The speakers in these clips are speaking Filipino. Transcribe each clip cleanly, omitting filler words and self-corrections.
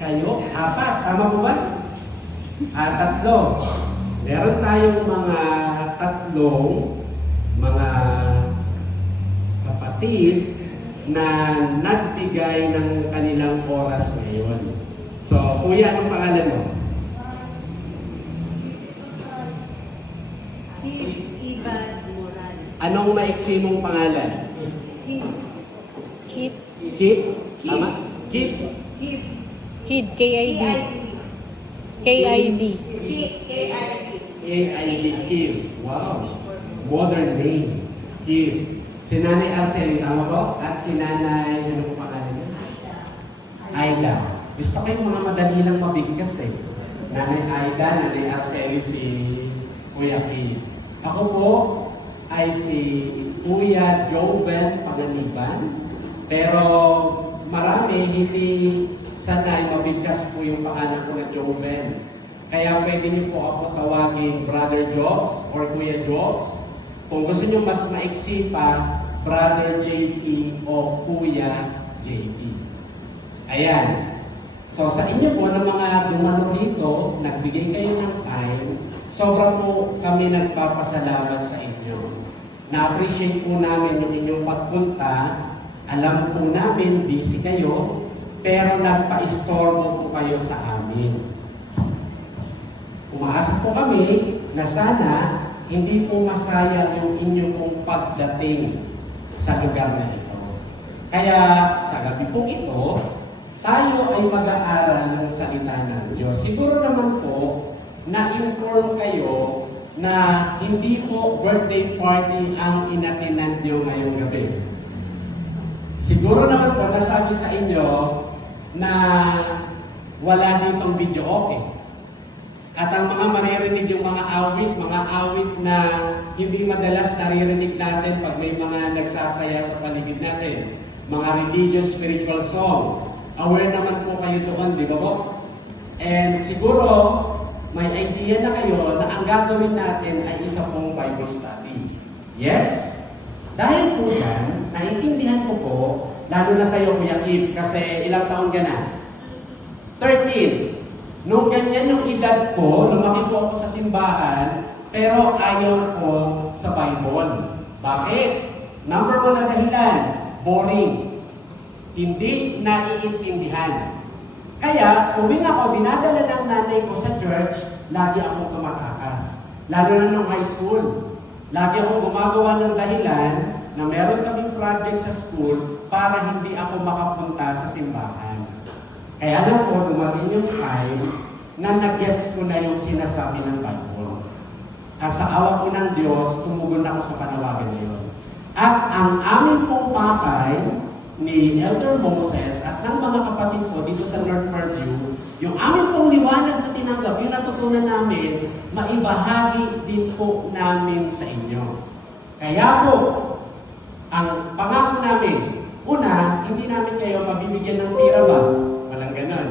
kayo, apat. Tama po ba? Tatlo. Meron tayong mga tatlong mga kapatid na nagbigay ng kanilang oras ngayon. So, kuya, anong pangalan mo? Ivan Morales. Anong maiksi mong pangalan? Kip. Kip? Tama? Kip? Kip. Kid, K-I-D. K-I-D. Kip. A-I-D, Kip. Wow. Modern name. Kip. Si Nanay Arceli, tama po? At si Nanay, ano po pangalan niya? Aida. Gusto ko yung mga madali lang mabigkas eh. Nanay Aida, Nanay Arceli, si Kuya Kip. Ako po ay si Kuya Joven Panganiban. Pero marami hindi sanay mabigkas po yung pangalan ko na Joven. Kaya pwede niyo po ako tawagin Brother Jobs or Kuya Jobs. Kung gusto niyo mas maiksi pa, Brother JP o Kuya JP. Ayan. So sa inyo po ng mga dumalo dito, nagbigay kayo ng time, sobra po kami nagpapasalamat sa inyo. Na-appreciate po namin yung inyong pagpunta. Alam po namin, busy kayo, pero nagpa-istorbo po kayo sa amin. Umaasa po kami na sana hindi po masaya yung inyong pong pagdating sa lugar na ito. Kaya sa gabi pong ito, tayo ay mag-aaral ng salita ng Diyos. Siguro naman po, na-inform kayo na hindi po birthday party ang inatinan nyo ngayong gabi. Siguro naman po, nasabi sa inyo na wala ditong video okay. At ang mga maririnig yung mga awit na hindi madalas naririnig natin pag may mga nagsasaya sa paligid natin. Mga religious spiritual song. Aware naman po kayo doon, di ba po? And siguro, may idea na kayo na ang gagawin natin ay isa pong Bible study. Yes? Dahil po yan, naintindihan ko po, lalo na sa iyo, Kuya Kip, kasi ilang taon ka na? 13. Nung ganyan yung edad ko, lumaki po ako sa simbahan, pero ayaw ko sa Bible. Bakit? Number 1 na dahilan, boring. Hindi naiintindihan. Kaya, tuwing ako dinadala ng nanay ko sa church, lagi akong tumatakas. Lalo na nung high school. Lagi akong gumagawa ng dahilan na meron kaming project sa school para hindi ako makapunta sa simbahan. Kaya lang po, dumating yung time na nag-gets ko na yung sinasabi ng Bible. At sa awa po ng Diyos, tumugon ako sa panawagan na yun. At ang aming pong pakay ni Elder Moses at ng mga kapatid ko dito sa North Fairview, yung aming pong liwanag na tinanggap, yung natutunan namin, maibahagi din po namin sa inyo. Kaya po, ang pangako namin, una, hindi namin kayo mabibigyan ng pira ba? Walang ganon.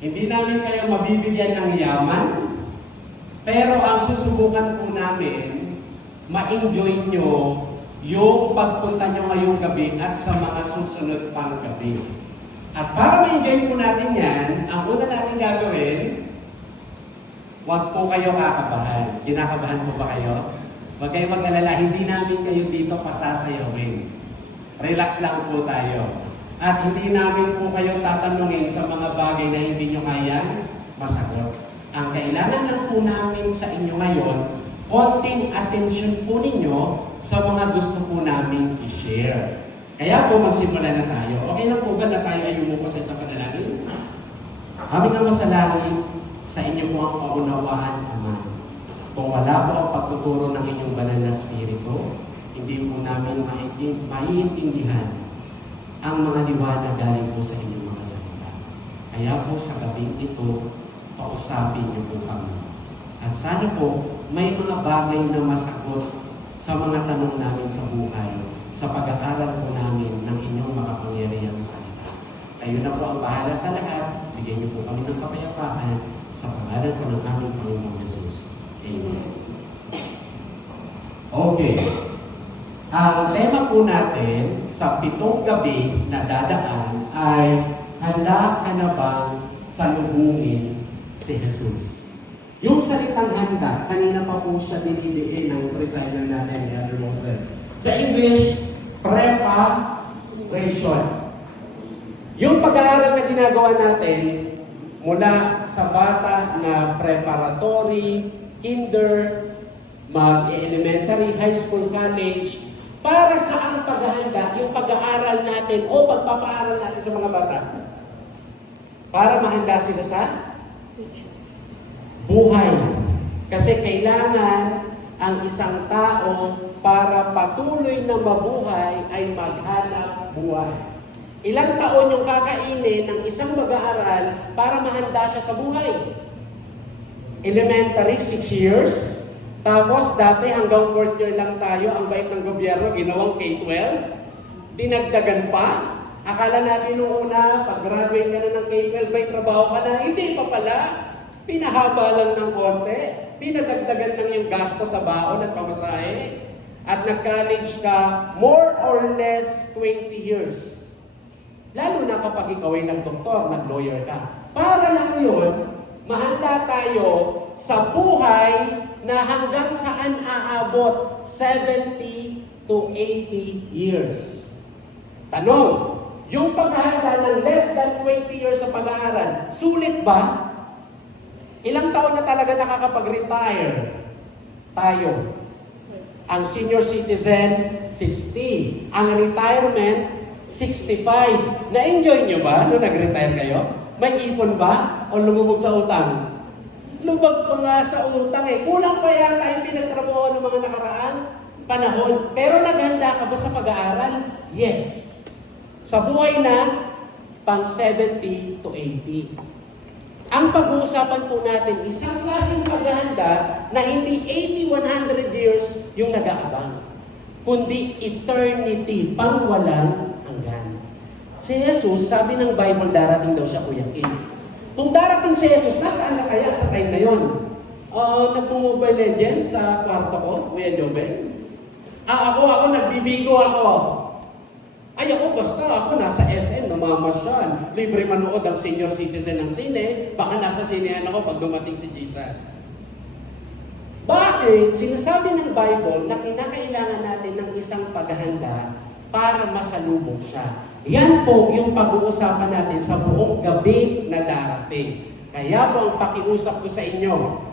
Hindi namin kayo mabibigyan ng yaman, pero ang susubukan po namin, ma-enjoy nyo yung pagpunta nyo ngayong gabi at sa mga susunod pang gabi. At para ma-enjoy po natin yan, ang una natin gagawin, huwag po kayo kakabahan. Kinakabahan po ba kayo? Huwag kayo mag-alala, hindi namin kayo dito pasasayawin. Relax lang po tayo. At hindi namin po kayo tatanungin sa mga bagay na hindi nyo kayang masagot. Ang kailangan lang po namin sa inyo ngayon, konting atensyon po ninyo sa mga gusto po namin i-share. Kaya po magsimula na tayo. Okay na po ba na tayo ay umupo sa isang panalangin? Aming Ama sa langit, sa inyo po ang kaunawaan, Ama. Kung wala po ang pagtuturo ng inyong banal na spirito, hindi po namin maiintindihan ang mga liwanag galing po sa inyong mga salita. Kaya po sa gabing ito, pausapin niyo po kami. At sana po, may mga bagay na masagot sa mga tanong namin sa buhay, sa pag-aaral po namin ng inyong makapangyarihang salita. Kayo na po ang bahala sa lahat. Bigyan niyo po kami ng kapayapaan sa pangalan po ng aming Panginoong Yesus. Amen. Okay. Ang tema po natin sa 7 gabi na dadaan ay handa ka na bang salubungin si Jesus. Yung salitang handa, kanina pa po siya dinidiin ng presiding natin, Elder Moses. Sa English, preparation. Yung pag-aaral na ginagawa natin, mula sa bata na preparatory, kinder, mag-elementary, high school, college, para sa ang paghahanda, yung pag-aaral natin o pagpapaaral natin sa mga bata. Para mahanda sila sa buhay. Kasi kailangan ang isang tao para patuloy na mabuhay ay maghanap buhay. Ilang taon yung kakainin ng isang mag-aaral para mahanda siya sa buhay? Elementary, 6 years. Tapos dati hanggang 4th year lang tayo, ang bait ng gobyerno, ginawang K-12. Dinagdagan pa. Akala natin nung una, pag-graduate ka na ng K-12, may trabaho ka na. Hindi pa pala. Pinahaba lang ng konti. Pinadagdagan lang yung gasto sa baon at pamasahe. At nag-college ka, more or less 20 years. Lalo na kapag ikaw ay nag-doktor, nag-lawyer ka. Para lang yun, mahanda tayo sa buhay na hanggang saan aabot 70 to 80 years. Tanong, yung paghahanda ng less than 20 years sa pag-aaral, sulit ba? Ilang taon na talaga nakakapag-retire tayo? Ang senior citizen, 60. Ang retirement, 65. Na-enjoy nyo ba nung nag-retire kayo? May ipon ba? O lumubog sa utang? Lubog pa nga sa utang eh. Kulang pa yata yung pinagtrabaho ng mga nakaraang panahon. Pero naghanda ka ba sa pag-aaral? Yes. Sa buhay na, pang 70 to 80. Ang pag-uusapan po natin, isang klaseng paghahanda na hindi 80, 100 years yung nag-aabang, kundi eternity, pang walang hanggan. Si Jesus, sabi ng Bible, darating daw siya, Kuya Kim. Kung darating si Jesus, nasaan na kaya sa time na yun? Nagpo-Mobile Legends sa kwarto ko, Kuya Jobel. Ako, nagbibigo ako. Ay ako, basta ako nasa SM, namamasyal. Libre manood ang senior citizen ng sine, baka nasa sinehan ako pag dumating si Jesus. Bakit? Sinasabi ng Bible na kinakailangan natin ng isang paghahanda para masalubong siya. Yan po yung pag-uusapan natin sa buong gabi na darating. Kaya po ang pakiusap ko sa inyo,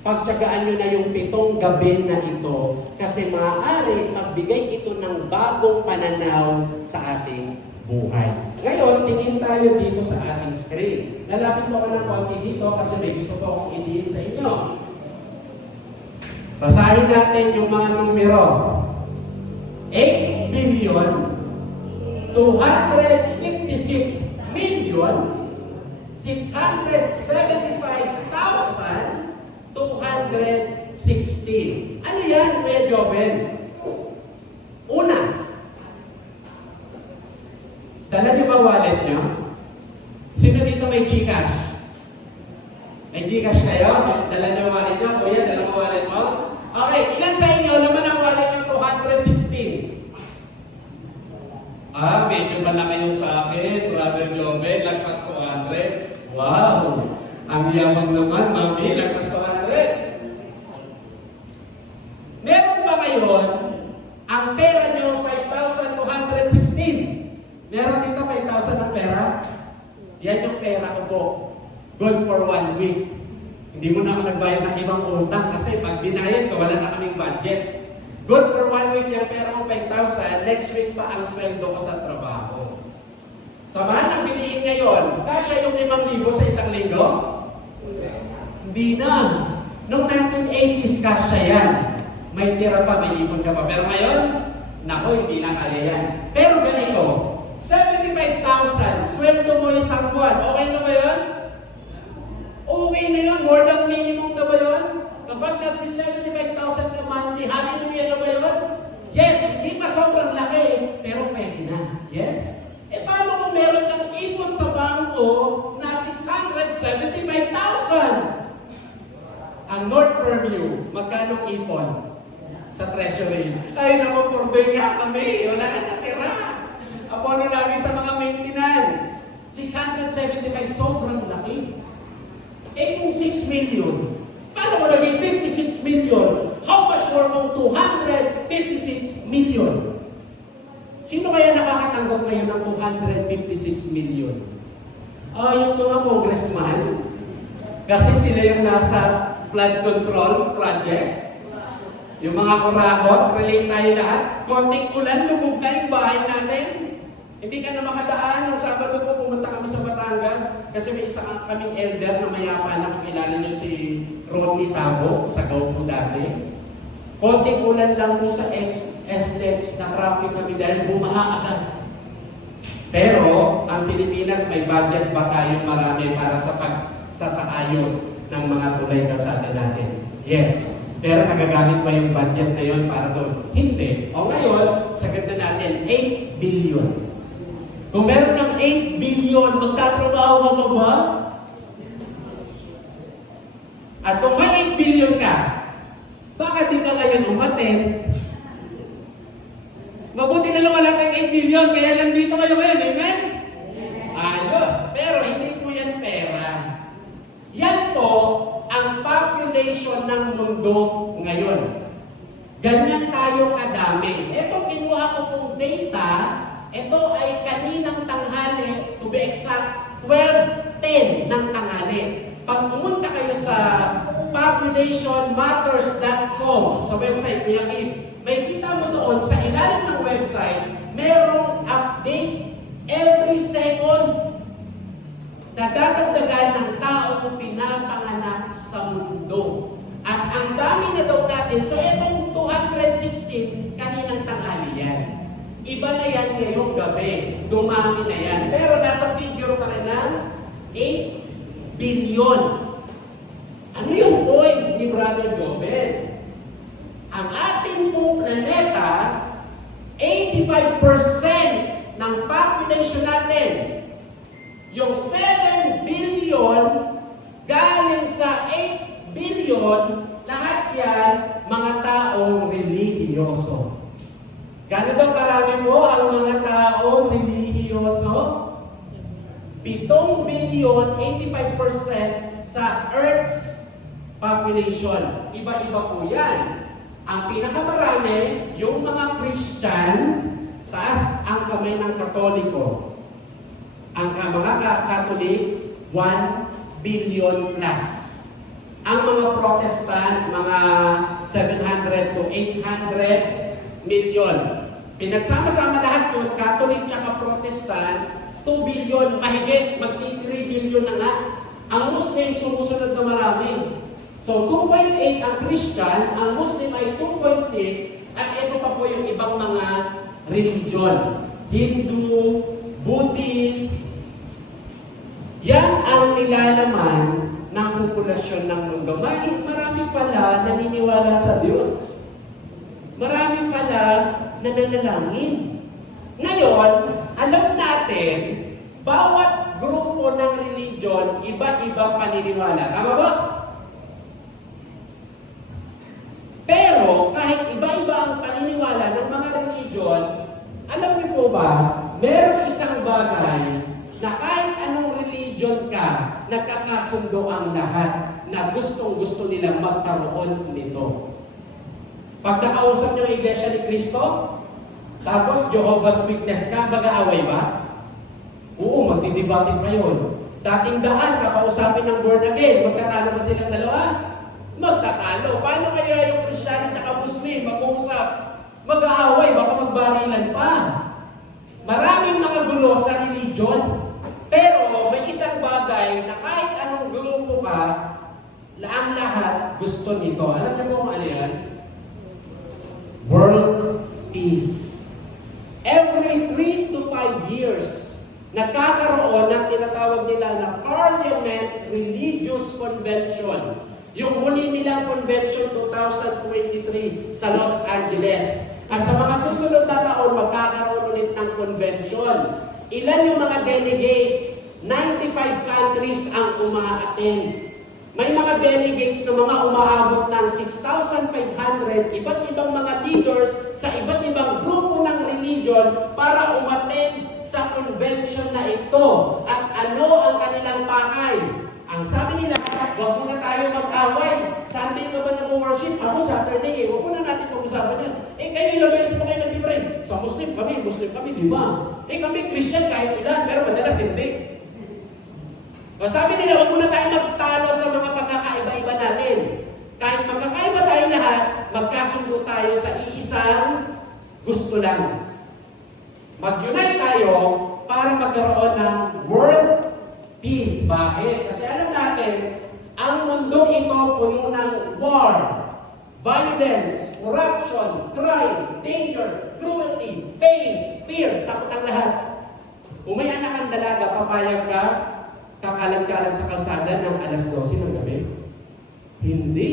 pagtsagaan nyo na yung 7 gabi na ito kasi maaari magbigay ito ng bagong pananaw sa ating buhay. Ngayon, tingin tayo dito sa ating screen. Lalapit mo ka ng konti dito kasi may gusto ko akong idiin sa inyo. Basahin natin yung mga numero. 8 billion, 256 million, 675,216. Ano yan, Kuya Joven? Una, dala niyo ba wallet niyo? Sino dito may Gcash? May Gcash kayo? Dala niyo wallet niyo? Kuya, dala mo wallet mo? Okay, ilan sa inyo naman ang wallet niyo 216? Medyo malaki yung sa akin, Brother Joven, lagpas 200. Wow! Ang yabang naman, Mami, lagpas 200. Meron ba ngayon ang pera nyo 5,216? Meron dito 5,000 ang pera? Yan yung pera ko po. Good for 1 week. Hindi mo na ako nagbayad ng ibang utang kasi pag binayad ko, wala na kaming budget. Good for 1 week yung pera ko 5,000. Next week pa ang sweldo ko sa trabaho. Samahan ang bilihin ngayon. Kasya yung 5,000 sa isang linggo? Hindi na. Noong 1980s, kasya yan. May tira pa, may ipon ka pa. Pero ngayon, nako, hindi na kaya yan. Pero ganito, 75,000, sweldo mo isang buwan. Okay na ba yun? Okay na yun. More than minimum na ba yun? Kapag nasi 75,000 na monthly, hallelujah na ba yun? Yes, hindi pa sobrang laki, pero pwede na. Yes? Paano kung meron kang ipon sa bangko na 675,000? Ang North Fairview, magkano ipon sa treasury? Ay, naku, purdoy nga kami. Wala na natira. Abono namin sa mga maintenance. 675, sobrang laki. Eh kung 6 million, paano mo naging 56 million? How much more kung 256 million? Sino kaya nakakatanggap ngayon ng 256 million? Yung mga congressman. Kasi sila yung nasa flood control project. Yung mga kurakot, relate tayo lahat. Konting ulan, lubog na yung bahay natin. Hindi ka na makadaan. Yung Sabado po, pumunta kami sa Batangas kasi may isa kaming elder na mayapa na kilala nyo si Rodney Tabo sa Gaupo dati. Konting ulan lang po sa SLEX na traffic kami dahil bumaha agad. Pero ang Pilipinas may budget ba tayo marami para sa pagsasaayos ng mga tulay kalsada natin? Yes. Pero nagagamit ba yung budget na yun para doon? Hindi. O ngayon, sagad na natin, 8 billion. Kung meron ng 8 billion, magtatrabaho ka ba? At kung may 8 billion ka, baka di ka ngayon umaten. Mabuti na lang wala kang 8 billion, kaya lang dito kayo ngayon, amen? Ayos. Pero hindi po yan pera. Yan po ang population ng mundo ngayon. Ganyan tayo kadami. Ito, kinuha ko pong data. Ito ay kaninang tanghali, to be exact, 12:10 ng tanghali. Pag pumunta kayo sa populationmatters.com sa website ni Akib, may kita mo doon sa ilalim ng website, merong update every second. Nadadagdagan ng taong pinapanganak sa mundo. At ang dami na daw natin, so itong 216, kaninang tanghali yan. Iba na yan ngayong gabi. Dumami na yan. Pero nasa figure pa rin ng 8 billion. Ano yung point ni Brother Jobel? Ang ating pong planeta, 85% ng population natin, yung 7 billion galing sa 8 billion, lahat yan mga taong relihiyoso. Gano'n daw karami mo ang mga taong relihiyoso? 7 billion, 85% sa Earth's population. Iba-iba po yan. Ang pinakamarami, yung mga Christian, taas ang kamay ng Katoliko. Ang mga Catholic, 1 billion plus. Ang mga Protestant, mga 700 to 800 million. Pinagsama-sama lahat yun, Catholic tsaka Protestant, 2 billion, mahigit, magti 3 billion na nga. Ang Muslim, sumusunod na marami. So 2.8 ang Christian, ang Muslim ay 2.6, at ito pa po yung ibang mga religion. Hindu, Buddhist. Yan ang nilalaman ng populasyon ng mundo. Marami pala naniniwala sa Diyos. Marami pala nananalangin. Ngayon, alam natin, bawat grupo ng religion, iba-iba paniniwala. Tama ba? Pero, kahit iba-iba ang paniniwala ng mga religion, alam niyo po ba, meron isang bagay na kahit anong religion ka, nagkakasundo ang lahat na gustong-gusto nilang magkaroon nito. Pag nakausap niyo ang Iglesia ni Cristo, tapos Jehovah's Witness ka, mag-aaway ba? Oo, magdidebate pa yun. Dating daan, kakausapin ng born again, magtatalo ba silang dalawa? Magtatalo. Paano kaya yung Christian at Muslim mag-uusap? Mag-aaway, baka magbarilan pa. Maraming mga gulo sa religion. Pero may isang bagay na kahit anong grupo ka, ang lahat gusto nito. Alam niyo po kung ano yan? World peace. Every 3 to 5 years, nagkakaroon ng tinatawag nila na Parliament Religious Convention. Yung huli nilang convention 2023 sa Los Angeles. At sa mga susunod na taon, magkakaroon ulit ng convention. Ilan yung mga delegates? 95 countries ang uma-attend. May mga delegates na mga umaabot ng 6,500, iba't ibang mga leaders sa iba't ibang grupo ng religion para umattend sa convention na ito at ano ang kanilang pakay. Ang sabi nila, huwag muna tayo mag-away. Sunday ka ba nag-worship? Ako Saturday eh. Huwag muna natin pag-usapan yan. Kayo ilang beses pa kayo nag-pray? Sa Muslim kami, di ba? Kami Christian kahit ilan, pero madalas hindi. O sabi nila, huwag muna tayo magtalo sa mga pagkakaiba-iba natin. Kahit magkakaiba tayo lahat, magkasundo tayo sa iisang gusto lang. Mag-unite tayo para magkaroon ng world peace. Bakit? Kasi alam natin, ang mundong ito puno ng war, violence, corruption, crime, danger, cruelty, pain, fear, takot ang lahat. Kung may anak ang dalaga, papayag ka, kakalan-kalan sa kalsada ng alas 12 ng gabi? Hindi.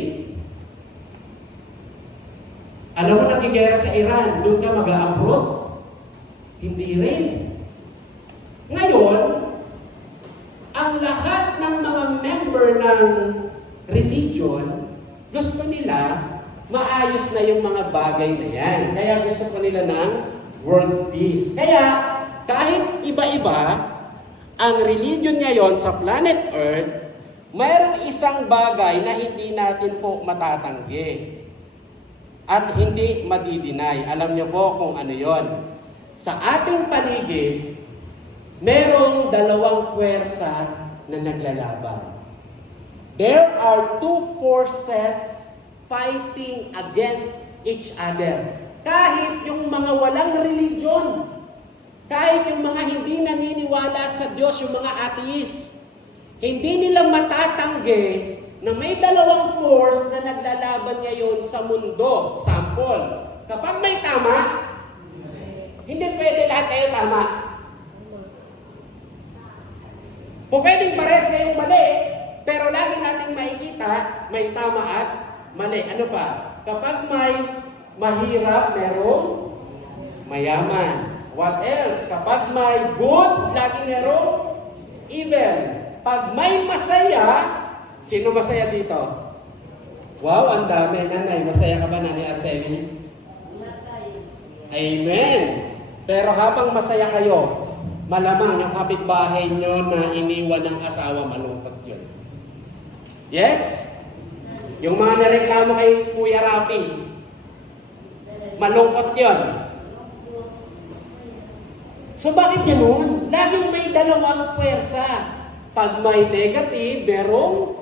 Alam mo, nagigera sa Iran, doon ka mag-a-abroad? Hindi rin. Ngayon, ang lahat ng mga member ng religion, gusto nila maayos na yung mga bagay na yan. Kaya gusto ko nila ng world peace. Kaya, kahit iba-iba, ang religion ngayon sa planet Earth, mayroong isang bagay na hindi natin po matatanggi at hindi madidinay. Alam niyo po kung ano yon. Sa ating paligid, merong dalawang puwersa na naglalaban. There are two forces fighting against each other. Kahit yung mga walang religion, kahit yung mga hindi naniniwala sa Diyos, yung mga atheist, hindi nila matatanggi na may dalawang force na naglalaban ngayon sa mundo. Sample, kapag may tama, hindi pwede lahat kayo tama. Kung pwedeng pares kayong mali, pero lagi nating makikita, may tama at mali. Ano pa? Kapag may mahirap, merong mayaman. What else? Kapag may good, lagi merong evil. Pag may masaya, sino masaya dito? Wow, ang dami. Nanay, masaya ka ba, Nanay Arceli? Amen. Pero habang masaya kayo, malamang yung kapitbahay nyo na iniwan ng asawa, malungkot yun. Yes? Yung mga nareklamo kay Kuya Rafi, malungkot yun. So bakit ganun? Laging may dalawang puwersa. Pag may negative, merong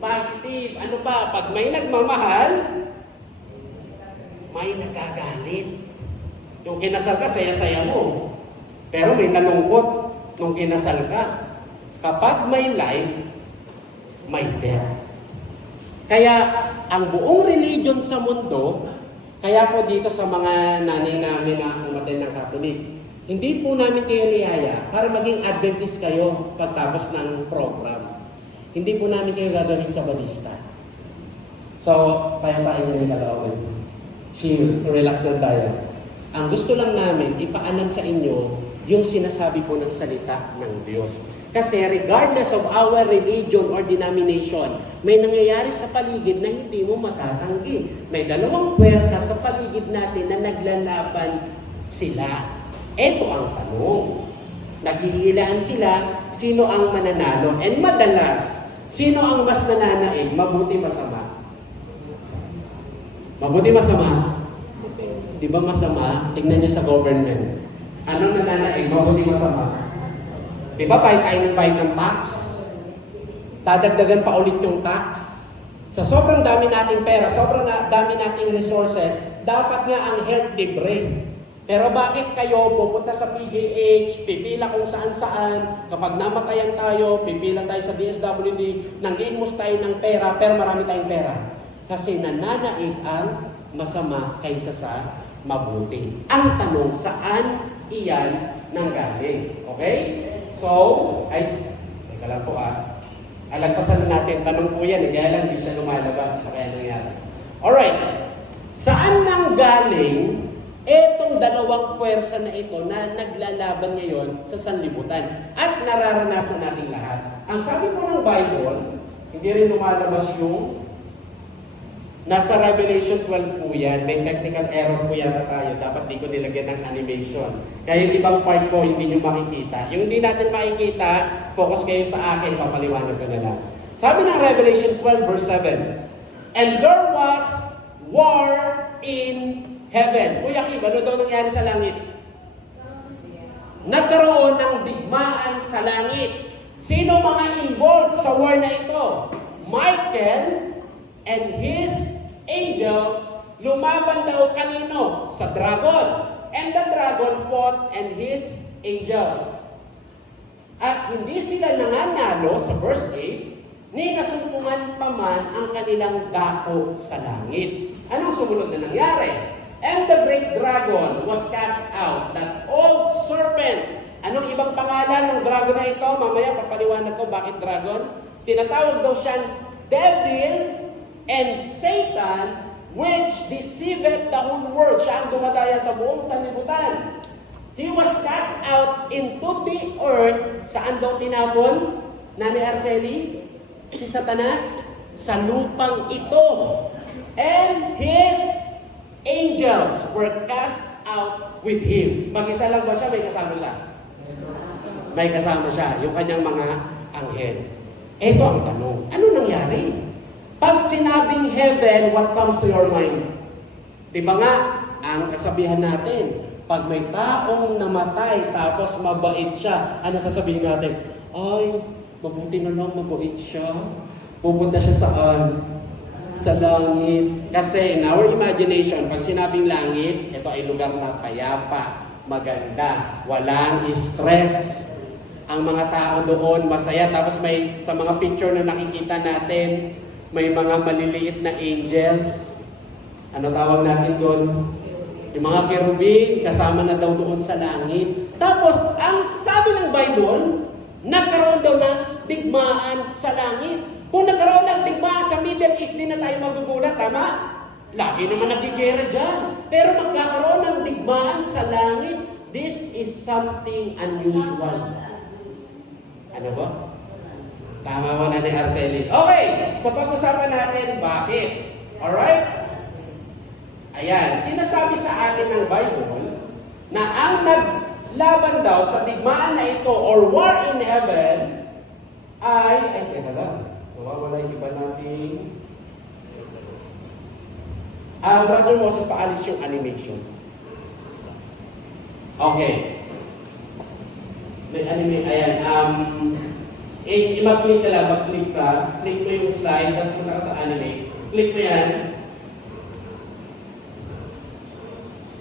positive. Ano pa? Pag may nagmamahal, may nagagalit. Yung kinasal ka, saya-saya mo. Pero may nalungkot nung kinasal ka. Kapag may life, may death. Kaya ang buong religion sa mundo, kaya po dito sa mga nanay namin na umatay ng Catholic, hindi po namin kayo niyaya para maging Adventist kayo pagtapos ng program. Hindi po namin kayo gagawin sa Badista. So, payapain nyo yung kalawin. Chill, relax lang tayo. Ang gusto lang namin, ipaalam sa inyo yung sinasabi po ng salita ng Diyos. Kasi regardless of our religion or denomination, may nangyayari sa paligid na hindi mo matatanggi. May dalawang puwersa sa paligid natin na naglalaban sila. Ito ang tanong. Naghihilaan sila, sino ang mananalo? And madalas, sino ang mas nananaig? Mabuti, masama? Mabuti, masama? Di ba masama? Tingnan niyo sa government. Anong nananaig? Mabuti, masama? Di ba tayo ng tax? Dadagdagan pa ulit yung tax. Sa sobrang dami nating pera, sobrang dami nating resources, dapat nga ang health libre. Pero bakit kayo pupunta sa PGH, pipila kung saan-saan, kapag namatayan tayo, pipila tayo sa DSWD, nanglimos tayo ng pera, pero marami tayong pera. Kasi nananaig ang masama kaysa sa mabuti. Ang tanong, saan iyan nanggaling? Okay? So, teka lang po alagpasan natin, tanong po yan, kaya lang hindi siya lumalabas, kaya nangyari. Alright, saan nanggaling etong dalawang puwersa na ito na naglalaban ngayon sa sanlibutan at nararanasan natin lahat? Ang sabi po ng Bible, hindi rin lumalabas yung Nasa Revelation 12 po yan. May technical error po yata tayo. Dapat di ko nilagyan ng animation. Kaya yung ibang part po, hindi nyo makikita. Yung hindi natin makikita, focus kayo sa akin, papaliwanag ko na lang. Sabi ng Revelation 12 verse 7, "And there was war in heaven." Kuya Kim, ano daw nangyari sa langit? Nagkaroon ng digmaan sa langit. Sino mga involved sa war na ito? Michael and his angels lumaban daw kanino? Sa dragon. And the dragon fought and his angels. At hindi sila nanganalo sa verse 8, ni nasumpungan pa man ang kanilang dako sa langit. Anong sumunod na nangyari? And the great dragon was cast out, that old serpent. Anong ibang pangalan ng dragon na ito? Mamaya papaliwanag ko bakit dragon. Tinatawag daw siyang devil and Satan, which deceived the whole world. Siya ang dumadaya sa buong sanlibutan. He was cast out into the earth. Saan daw tinapon? Nani Arceli? Si Satanas? Sa lupang ito. And his angels were cast out with him. Mag-isa lang ba siya? May kasama siya? May kasama siya. Yung kanyang mga anghel. Ito ang tanong. Ano nangyari? Pag sinabing heaven, what comes to your mind? Di ba nga, ang kasabihan natin, pag may taong namatay tapos mabait siya, ano sasabihin natin? Ay, mabuti na lang mabait siya. Pupunta siya saan? Sa langit. Kasi in our imagination, pag sinabing langit, ito ay lugar na payapa, maganda, walang stress. Ang mga tao doon masaya. Tapos may sa mga picture na nakikita natin, may mga maliliit na angels. Ano tawag natin doon? Yung mga kerubin, kasama na daw doon sa langit. Tapos, ang sabi ng Bible, nagkaroon daw ng digmaan sa langit. Kung nagkaroon ng digmaan sa Middle East, din na tayo magugulat, tama? Lagi naman nagigera dyan. Pero magkakaroon ng digmaan sa langit, this is something unusual. Ano ba? Tama mo na ni Arceli. Okay, so pag-usapan natin bakit. Alright? Ayan, sinasabi sa atin ng Bible na ang naglaban daw sa digmaan na ito or war in heaven ay teka lang. Nawawala yung iba natin. Brother Moses, paalis yung animation. Okay. May anime, ayan. Mag-click ka lang, mag-click ka. Click mo yung slide, tapos punta ka sa anime. Click mo yan.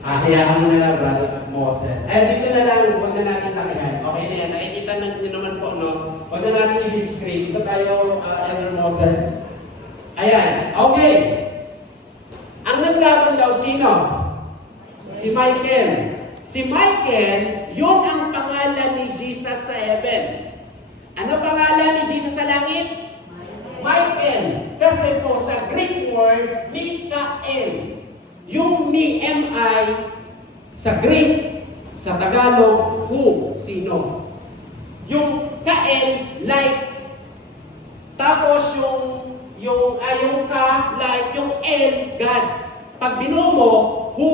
Hayaan mo na lang, Brother Moses. Dito na lang, huwag na natin lakayan. Okay na yan, nakikita nyo naman po, no? Huwag na natin i-big screen. Dito tayo, Brother Moses. Ayan, okay. Ang naglaban daw, sino? Si Michael. Si Michael, yun ang pangalan ni Jesus sa heaven. Ano pangalan ni Jesus sa langit? Michael. Kasi po sa Greek word, Mikael. Yung M-I sa Greek, sa Tagalog, who, sino. Yung kael, like. Tapos yung ka, like. Yung L, God. Pag binuo mo, who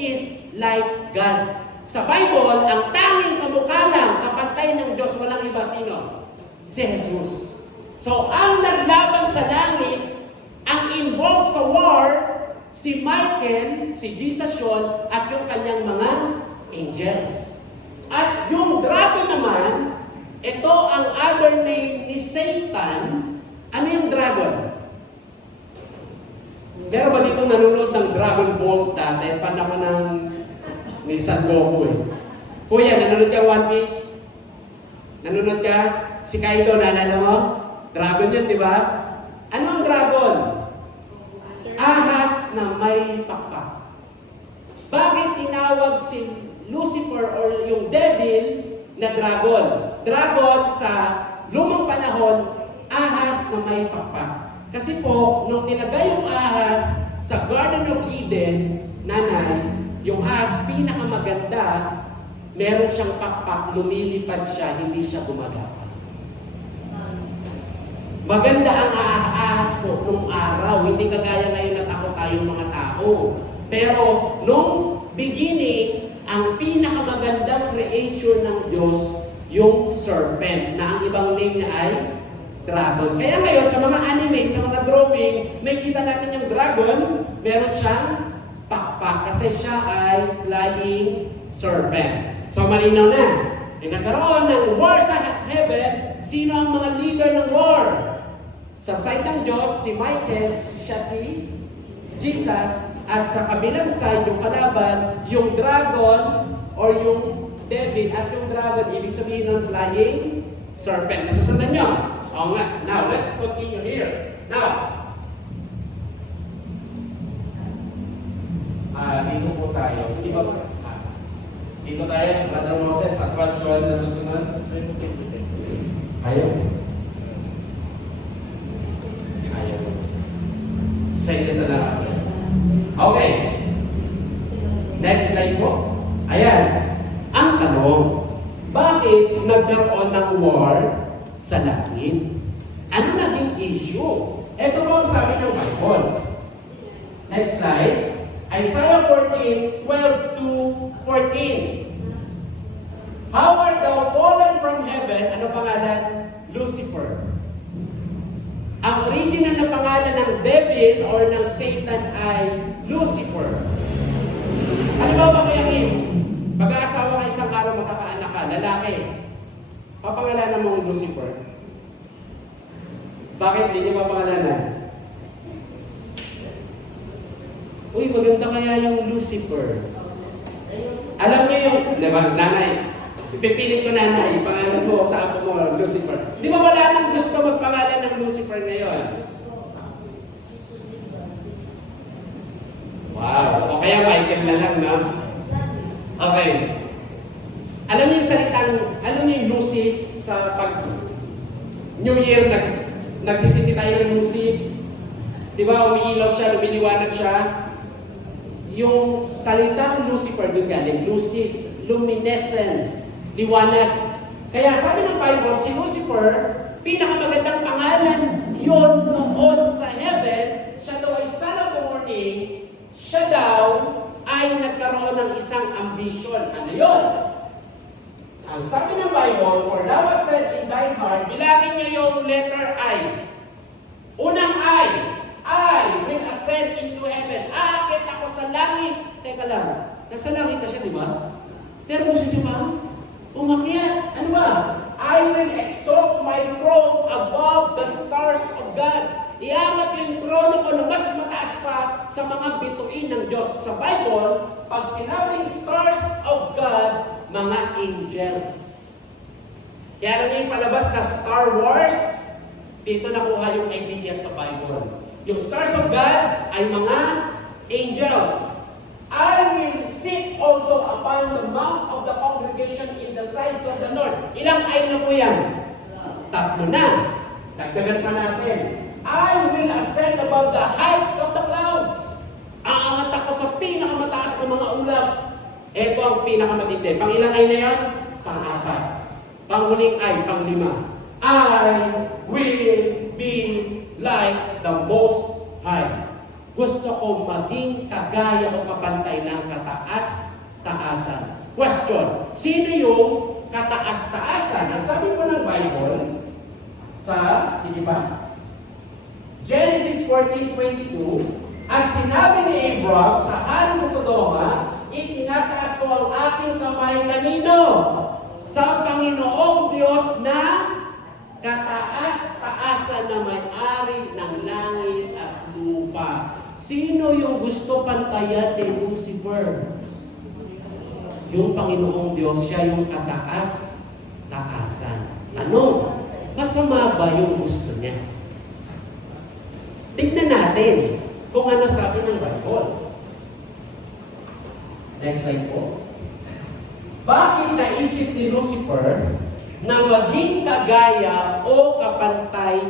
is like God. Sa Bible, ang tanging kamukha lang, kapantay ng Diyos, walang iba, sino? Si Jesus. So, ang naglaban sa langit, ang involved sa war, si Michael, si Jesus yun, at yung kanyang mga angels. At yung dragon naman, ito ang other name ni Satan. Ano yung dragon? Pero ba dito nanonood ng Dragon Balls dati? Panahon ng ni San Goku eh. Kuya, nanonood ka One Piece? Nanonood ka? Si Kaido, naalala mo? Dragon yun, di ba? Ano ang dragon? Ahas na may pakpak. Bakit tinawag si Lucifer or yung devil na dragon? Dragon sa lumang panahon, ahas na may pakpak. Kasi po, nung nilagay yung ahas sa Garden of Eden, nanay, yung ahas pinakamaganda, meron siyang pakpak, lumilipad siya, hindi siya gumagapang. Maganda ang ahas po nung araw, hindi kagaya ngayon na tayong mga tao. Pero nung beginning, ang pinakamagandang creation ng Diyos, yung serpent, na ang ibang name niya ay dragon. Kaya ngayon, sa mga anime, sa mga drawing, may kita natin yung dragon, meron siyang pakpak kasi siya ay flying serpent. So malinaw na. Nagkaroon ng war sa heaven, sino ang mga leader ng war? Sa side ng Diyos, si Michael, siya si Jesus, at sa kabilang side, yung kalaban, yung dragon or yung devil, at yung dragon, ibig sabihin ng flying serpent. Nasusundan nyo? Oo nga. Now, let's continue here. Now, dito po tayo. Dito tayo, Brother Moses, at question na susunod. Ayaw. Ayaw. Say this na lang. Okay. Next slide po. Ayan. Ang tanong, bakit nagkaroon ng war sa langit? Ano naging issue? Ito po ang sabi ng Bible. Next slide. Isaiah 14, 12 to 14. How art thou fallen from heaven? Ano pangalan? Lucifer. Ang original na pangalan ng devil or ng Satan ay Lucifer. Ano ba kaya Kim? Pag-aasawa ka isang araw magkakaanak ka, lalaki. Papangalanan mo Lucifer. Bakit hindi niya papangalanan? Uy, maganda kaya yung Lucifer. Alam niyo yung, di ba, nanay, ipipilit ko nanay, pangalan mo sa apo mo, Lucifer. Di ba wala nang gusto magpangalan ng Lucifer ngayon? Wow, o kaya Michael na lang, no? Okay. Alam niyo yung salitang, alam niyo yung Lucis sa pag New Year, nagsisiti tayo ng Lucis. Di ba, umiilaw siya, lumiliwanag siya. Yung salitang Lucifer doon galing, Lucis, luminescence, liwanag. Kaya sabi ng Bible, si Lucifer, pinakamagandang pangalan yon noon sa heaven, siya daw ay son of the morning, siya daw ay nagkaroon ng isang ambition. Ano yun? Ang sabi ng Bible, for thou hast said in thy heart, bilangin niyo yung letter I. Unang I will ascend into heaven. Aakit ako sa langit. Teka lang, nasa langit na siya, di ba? Pero gusto niyo ba? Umakyat. Ano ba? I will exalt my throne above the stars of God. Iangat yung trono ko na mas mataas pa sa mga bituin ng Diyos. Sa Bible, pag sinabing stars of God, mga angels. Kaya alam niyo yung palabas na Star Wars? Dito nakuha yung idea sa Bible. Yung stars of God ay mga angels. I will sit also upon the mount of the congregation in the sides of the north. Ilang ay na po yan? 3 na. Dagdagan pa natin. I will ascend above the heights of the clouds. Aangat ako sa pinakamataas na mga ulap. Ito ang pinakamatindi. Pang-ilang ay na yan? Pang-4. Panghuling ay, pang-5. I will be like the Most High. Gusto ko maging kagaya o kapantay ng kataas-taasan. Question, sino yung kataas-taasan? Ang sabi po ng Bible, sige ba? Genesis 14:22, at sinabi ni Abraham sa hari sa Sodoma, itinataas ko ang aking kamay kanino? Sa Panginoong Diyos na kataas-taasan na may-ari ng langit at lupa. Sino yung gusto pantayan ni Lucifer? Yung Panginoong Diyos, siya yung kataas-taasan. Ano? Masama ba yung gusto niya? Tignan natin kung ano sabi ng Bible. Next slide po. Bakit naisip ni Lucifer na maging kagaya o kapantay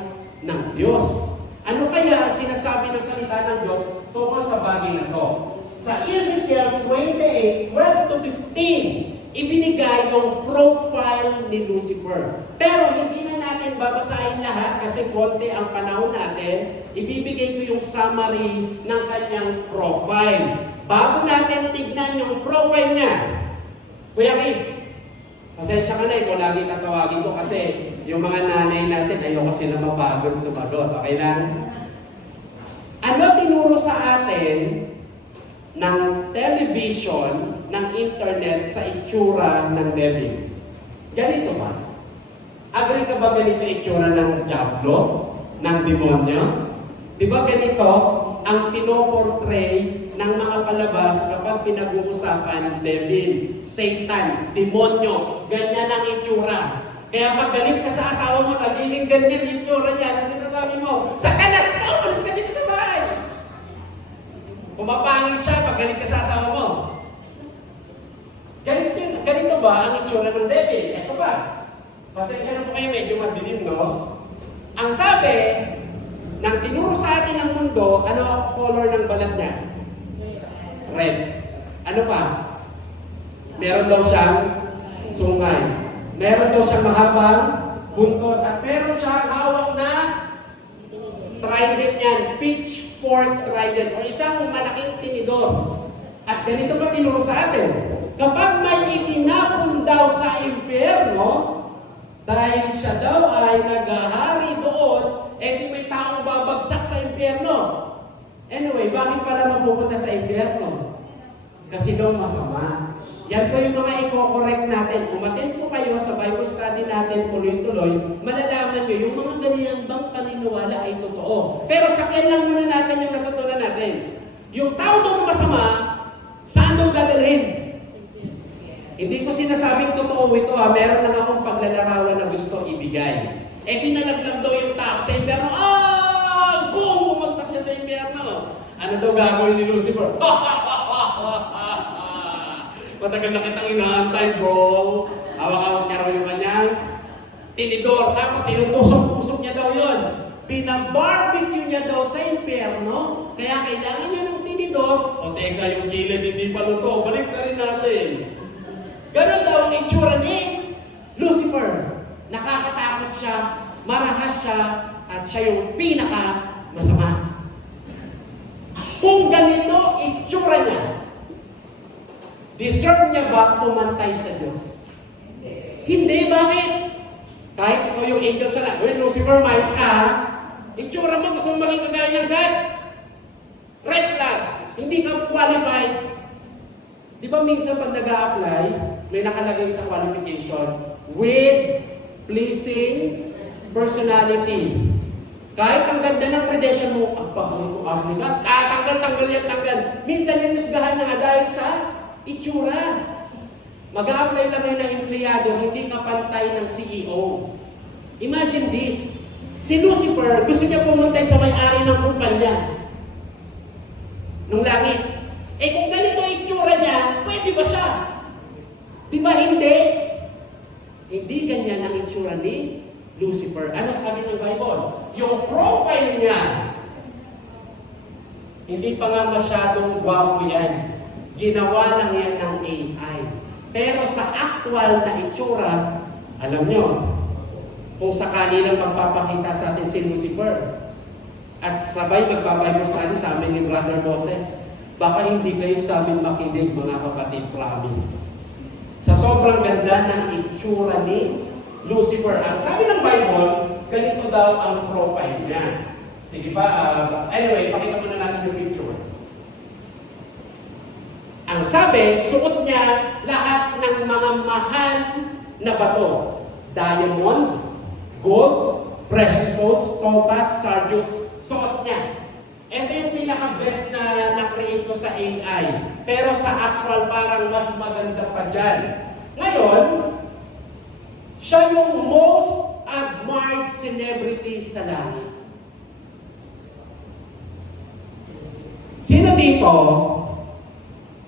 ng Diyos? Ano kaya ang sinasabi ng salita ng Diyos tungkol sa bagay na to? Sa Ezekiel 28:12-15, ibinigay yung profile ni Lucifer. Pero hindi na natin natin babasahin lahat kasi konti ang panahon natin. Ibibigay ko yung summary ng kanyang profile. Bago natin tignan yung profile niya, Kuya Kim, pasensya ka na, ikaw lagi tatawagin ko kasi yung mga nanay natin, ayoko sila mapagod sumagot. Okay lang? Ano tinuro sa atin ng television, ng internet sa itsura ng devil? Ganito ba? Agree ka ba ganito itsura ng diablo, ng demonyo? Di ba ganito ang pinoportray ng mga palabas kapag pinag-uusapan devil, Satan, demonyo, ganyan ang itsura. Kaya pag galit ka sa asawa mo, nagiging ganyan yung itsura niya, na sinasabi mo, sa kalas ka, umalis ka dito sa bahay. Pumapangit siya pag galit ka sa asawa mo. Ganito ba ang itsura ng devil? Ito ba? Pasensya na po kayo, medyo madilim, no? Ang sabi, nang tinuro sa atin ng mundo, ano ang color ng balat niya? Red. Ano pa? Meron daw siyang sungay. Meron daw siyang mahabang buntot. At meron siyang hawak na trident yan. Pitchfork trident. O isang malaking tinidor. At ganito pa tinuro sa atin. Kapag may itinapon daw sa impyerno, dahil siya daw ay naghahari doon, di may taong babagsak sa impyerno. Anyway, bakit pala mapupunta sa impyerno? Kasi daw masama. Yan po yung mga i-correct natin. Umatin po kayo sa Bible study natin tuloy-tuloy, malalaman nyo yung mga ganyan bang paniniwala ay totoo. Pero sakyan lang muna natin yung natutunan natin. Yung tao daw masama, saan daw dadalhin? Hindi ko sinasabing totoo ito ha. Meron lang akong paglalarawan na gusto ibigay. Dinalaglag daw yung tao sa impyerno. Boom! Bumagsak siya sa impyerno. Ano daw gagawin ni Lucifer? Matagal na kitang inaantay, bro. Hawak-hawak niya raw yung kanyang tinidor. Tapos tinutusok-tusok niya daw yun. Binabarbecue niya daw sa impyerno. Kaya kailangan niya ng tinidor. O teka, yung gilid hindi pa luto. Balik na rin natin. Ganon daw ang itsura ni Lucifer. Nakakatakot siya, marahas siya, at siya yung pinaka-masama. Kung ganito itsura niya, deserve niya ba pumantay sa Diyos? Hindi, bakit? Kahit ikaw yung angel sa lahat, "Uy, Lucifer, mayos ka ha? Itsura mo, gusto mo maging kagaya ng God?" Red flag, hindi ka qualified. Di ba minsan pag nag-a-apply, may nakalagay sa qualification, with pleasing personality. Kahit ang ganda ng credential mo, ang pagod ko, tanggal yan, tanggal. Minsan yung nisgahan na dahil sa itsura. Mag-a-apply lang kayo ng empleyado, hindi ka pantay ng CEO. Imagine this. Si Lucifer, gusto niya pumuntay sa may-ari ng kumpanya. Nung langit. Kung ganito itsura niya, pwede ba siya? Di ba hindi? Hindi ganyan ang itsura ni Lucifer. Ano sabi ng Bible? Yung profile niya, hindi pa nga masyadong gwapo yan. Ginawa lang yan ng AI. Pero sa actual na itsura, alam nyo, kung sakali lang magpapakita sa atin si Lucifer, at sabay magbabible study sa amin ni Brother Moses, baka hindi kayo sa amin makinig, mga kapatid, promise. Sa sobrang ganda ng itsura ni Lucifer. Ang sabi ng Bible, ganito daw ang profile niya. Sige ba? Anyway, pakita muna natin yung picture. Ang sabi, suot niya lahat ng mga mahal na bato. Diamond, gold, precious stones, topaz, sardius, suot niya. Ito yung pinaka-best na na-create ko sa AI. Pero sa actual, parang mas maganda pa dyan. Ngayon, siya yung most admired celebrity sa langit. Sino dito,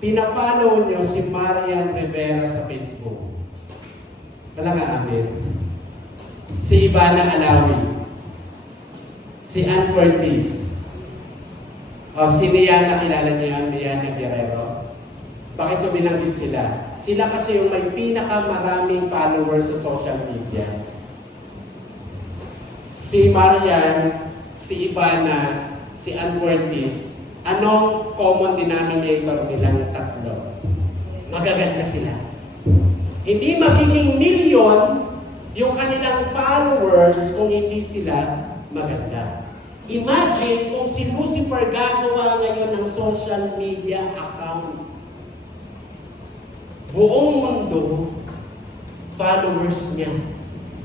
pinapollow nyo si Marian Rivera sa Facebook? Wala nga amin. Si Ivana Alawi. Si Ann Curtis. O si Liana, kilala niyo yan, Liana Guerrero. Bakit ko binanggit sila? Sila kasi yung may pinakamaraming followers sa social media. si Marian, si Ivana, si Ann Curtis, anong common denominator nilang tatlo? Magaganda sila. Hindi magiging milyon yung kanilang followers kung hindi sila maganda. Imagine kung si Lucifer gagawa ngayon ng social media account. Buong mundo, followers niya.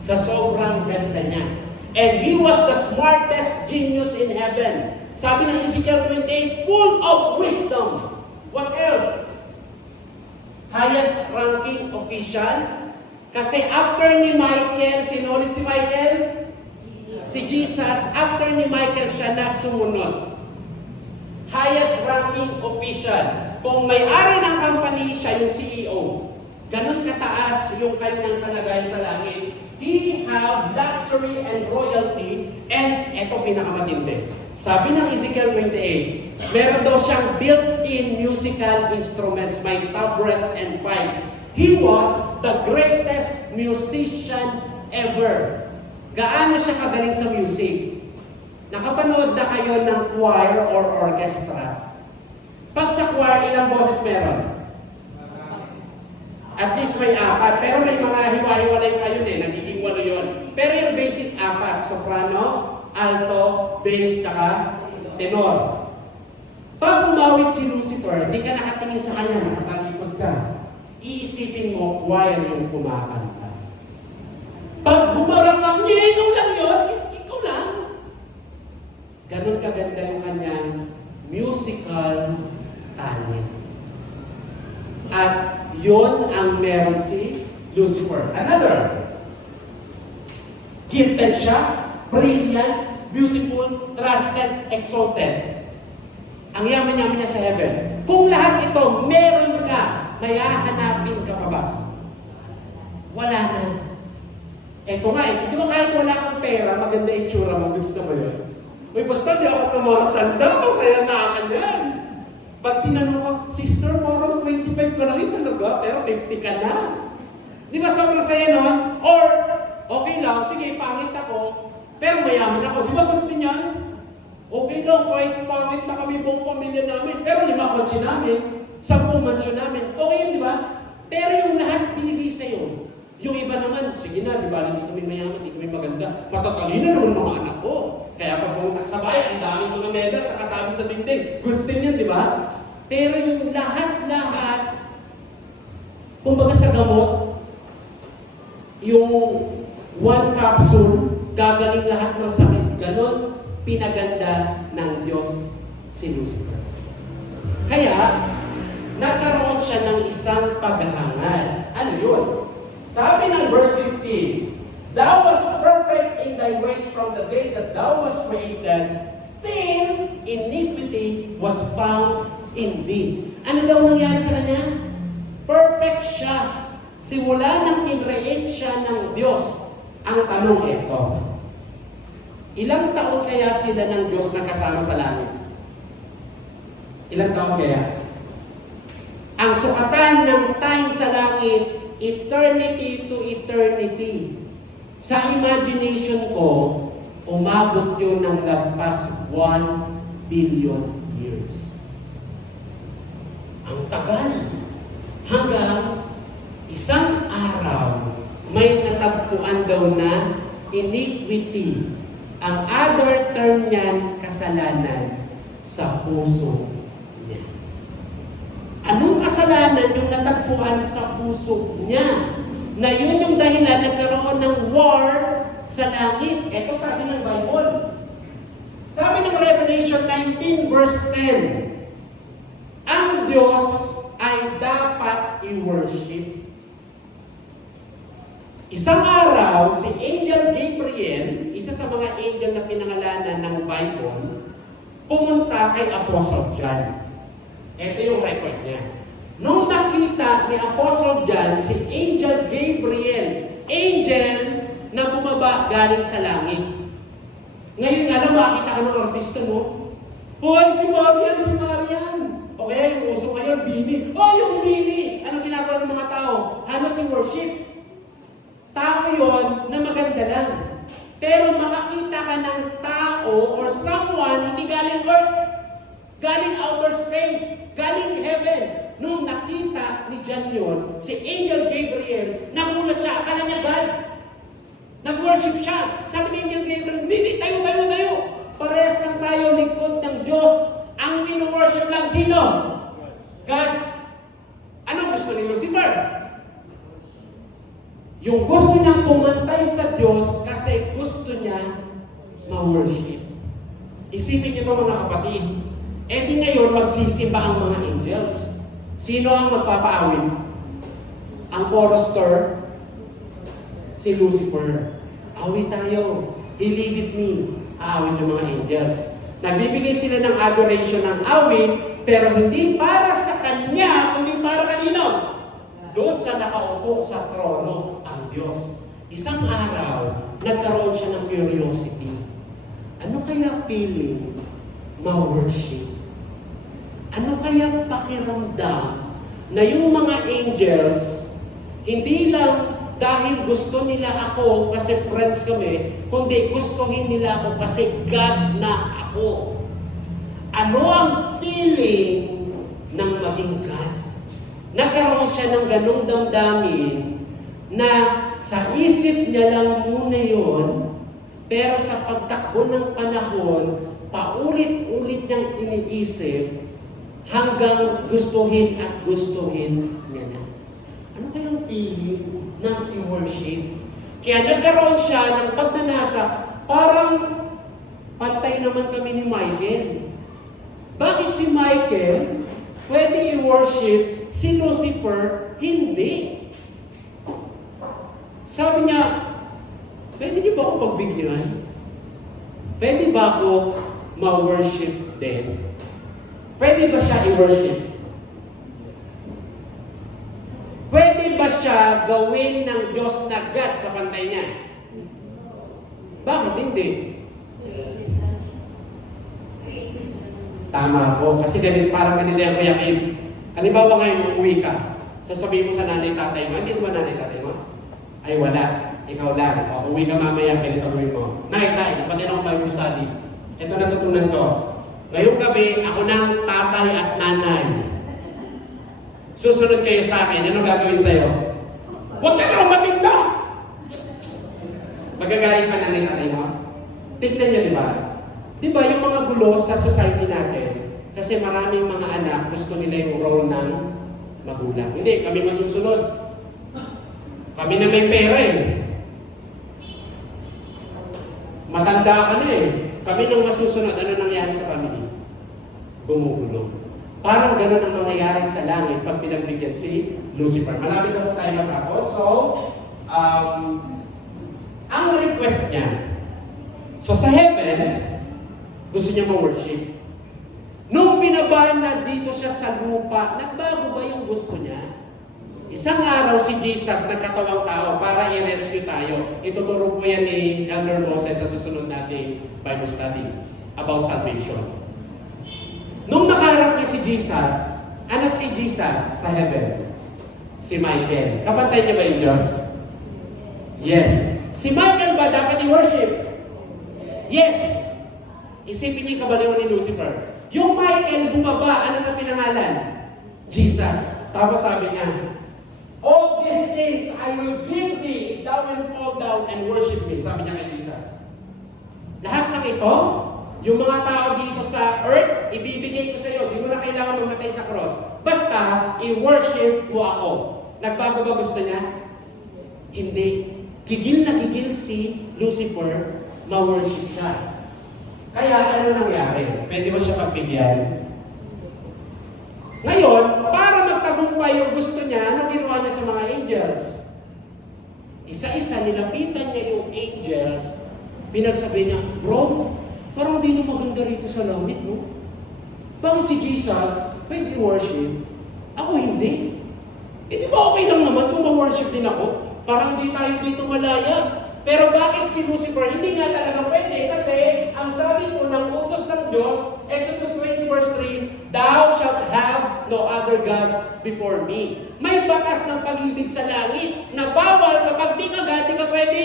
Sa sobrang ganda niya. And he was the smartest genius in heaven. Sabi ng Ezekiel 28, full of wisdom. What else? Highest ranking official. Kasi after ni Michael, sino ulit si Michael? Si Jesus. After ni Michael, siya na sumunod. Highest ranking official. Kung may-ari ng company, siya yung CEO. Ganun kataas yung kanyang kalagayan sa langit. He have luxury and royalty, and eto pinakamatindi. Sabi ng Ezekiel 28, meron daw siyang built-in musical instruments, may tabrets and pipes. He was the greatest musician ever. Gaano siya kagaling sa music? Nakapanood na kayo ng choir or orchestra? Pag sa choir, ilang boses meron? At least may 4, pero may mga hiwa-hiwalay pa yun nagiging 8 yun. Pero yung basic 4, soprano, alto, bass, saka tenor. Pag umawit si Lucifer, di ka nakatingin sa kanya, nakatalikod ka. Iisipin mo, choir yung kumakanta. Pag bumarang ka, ikaw lang yun, ikaw lang. Ganon kaganda yung kanyang musical talent. At yon ang meron si Lucifer. Another, gifted siya, brilliant, beautiful, trusted, exalted. Ang yaman-yaman niya sa heaven. Kung lahat ito meron ka, mayahanapin ka pa ba? Wala na. Eto nga di ba kahit wala kang pera, maganda yung tsura mo, gusto mo yun? Uy, basta di ako tumatanda, masaya na ka niyan. Pag tinanong ko, sister, parang 25 ka na rin talaga, pero 50 ka na. Di ba sobrang saya nun? Or, okay lang, sige, pangit ako, pero mayaman ako. Di ba gusto niyan? Okay lang, kahit pangit na kami buong pamilya namin, pero 5 kotse namin, 10 mansyon namin, okay yun, di ba? Pero yung lahat binigay sa'yo. Yung iba naman, sige na, di ba, hindi kami mayaman, hindi kami maganda. Matatalino naman mga anak ko. Kaya pag pumunta sa bayan, ang daming mga medals nakasabit sa dingding. Goods din yan, di ba? Pero yung lahat-lahat, kumbaga sa gamot, yung 1 capsule, gagaling lahat ng sakit. Ganon, pinaganda ng Diyos si Lucifer. Kaya, nagkaroon siya ng isang paghahangad. Ano yun? Sabi ng verse 15, Thou was perfect in thy ways from the day that thou was created, till iniquity was found in thee. Ano daw nangyari sa kanya? Perfect siya. Simula nang kinreate siya ng Diyos. Ang tanong ito, ilang taon kaya sila ng Diyos na kasama sa langit? Ilang taon kaya? Ang sukatan ng time sa langit, eternity to eternity. Sa imagination ko, umabot yun ng lagpas 1 billion years. Ang tagal. Hanggang isang araw, may natagpuan daw na iniquity. Ang other term niyan, kasalanan sa puso niya. Anong kasalanan yung natagpuan sa puso niya? Na yun yung dahilan nagkaroon ng war sa langit. Ito sabi ng Bible. Sabi ng Revelation 19 verse 10, ang Diyos ay dapat i-worship. Isang araw, si Angel Gabriel, isa sa mga angel na pinangalanan ng Bible, pumunta kay Apostle John. Ito yung record niya. Nung nakita ni Apostle John si Angel Gabriel, angel na bumaba galing sa langit. Ngayon nga lang makita ka ng artista mo. Hoy, si Marian! Okay, yung uso ngayon, Bini. Oh, yung Bini! Anong ginagawa ng mga tao? Ano si worship? Tao yon na maganda lang. Pero makakita ka ng tao or someone hindi galing earth, galing outer space, galing heaven. Nung nakita ni John yun, si Angel Gabriel, nagulat siya, akala niya God. Nag-worship siya. Sabi ni Angel Gabriel, hindi, tayo. Parehas lang tayo, likod ng Diyos. Ang wino-worship lang sino? God. Anong gusto ni Lucifer? Yung gusto niyang pumantay sa Diyos kasi gusto niya ma-worship. Isipin niyo ba mga kapatid? E di ngayon magsisimba ang mga angels. Sino ang magpapaawit? Ang chorister? Si Lucifer. Awit tayo. He lead it me. Aawit yung mga angels. Nagbibigay sila ng adoration ng awit, pero hindi para sa Kanya, kundi para kanino? Doon sa nakaupo sa trono, ang Diyos. Isang araw, nagkaroon siya ng curiosity. Ano kaya feeling ma-worship? Ano kaya pakiramdam na yung mga angels, hindi lang dahil gusto nila ako kasi friends kami, kundi gustuhin nila ako kasi God na ako. Ano ang feeling ng maging God? Nagkaroon siya ng ganong damdamin na sa isip niya lang muna yun, pero sa pagtakbo ng panahon, paulit-ulit niyang iniisip hanggang gustuhin at gustuhin niya na. Ano kayang feeling ng i-worship? Kaya nagkaroon siya ng pagnanasa, parang pantay naman kami ni Michael. Bakit si Michael pwede i-worship, si Lucifer hindi? Sabi niya, pwede niyo ba ako pagbigyan? Pwede ba ako ma-worship din? Pwede ba siya i-worship? Pwede ba siya gawin ng Diyos na God kapantay niya? Bakit hindi? Tama po. Kasi parang ganito yung Kuya Kim. Halimbawa ngayon, umuwi ka. Sasabihin mo sa nanay-tatay mo, hindi ba nanay-tatay mo? Ay wala. Ikaw lang. O, uwi ka mamaya, ganito gawin mo. Nay, pati na akong Bible study. Ito natutunan ko. Ngayong gabi, ako ng tatay at nanay. Susunod kayo sa akin, ano gagawin sa'yo? Huwag ka na umatinda! Magagalit pa nanay-tatay mo? Tignan niyo, di ba? Di ba yung mga gulo sa society natin, kasi maraming mga anak gusto nila yung role ng magulang. Hindi, kami masusunod. Kami na may pera eh. Matanda ka na eh. Kami nang masusunod, ano nangyari sa family? Gumugulo. Parang ganun ang nangyayari sa langit pag pinagbigyan si Lucifer. Malapit na po tayo matapos. So, ang request niya, so sa heaven, gusto niya ma-worship. Nung binaba na dito siya sa lupa, nagbago ba yung gusto niya? Isang araw si Jesus nagkatawang tao para i-rescue tayo. Ituturo po yan ni Elder Moses sa susunod nating Bible study about salvation. Nung nakaharap niya si Jesus, ano si Jesus sa heaven? Si Michael. Kapantay niya ba yung Diyos? Yes. Si Michael ba dapat i-worship? Yes. Isipin niyo yung kabaliwan ni Lucifer. Yung Michael bumaba, ano na pinangalan? Jesus. Tapos sabi niya, all these things I will give thee, thou will fall down and worship me. Sabi niya kay Jesus. Lahat ng ito, yung mga tao dito sa earth, ibibigay ko sa iyo. Di mo na kailangan mamatay sa cross. Basta, i-worship mo ako. Nagbago ba gusto niya? Hindi. Gigil na gigil si Lucifer, ma-worship siya. Kaya ano nangyari? Pwede mo siya pagbigyan? Ngayon, para magtagumpay yung gusto niya, ano ginawa niya sa mga angels? Isa-isa, nilapitan niya yung angels, pinagsabi niya, bro, parang di na maganda rito sa langit, no? Bakit si Jesus, pwede i-worship? Ako hindi. Eh di ba okay lang naman kung ma-worship din ako? Parang di tayo dito malaya. Pero bakit si Lucifer? Hindi nga talaga pwede kasi ang sabi po ng utos ng Diyos, Exodus 20 verse 3, thou shalt have no other gods before me. May batas ng pag-ibig sa langit na bawal kapag di ka pwede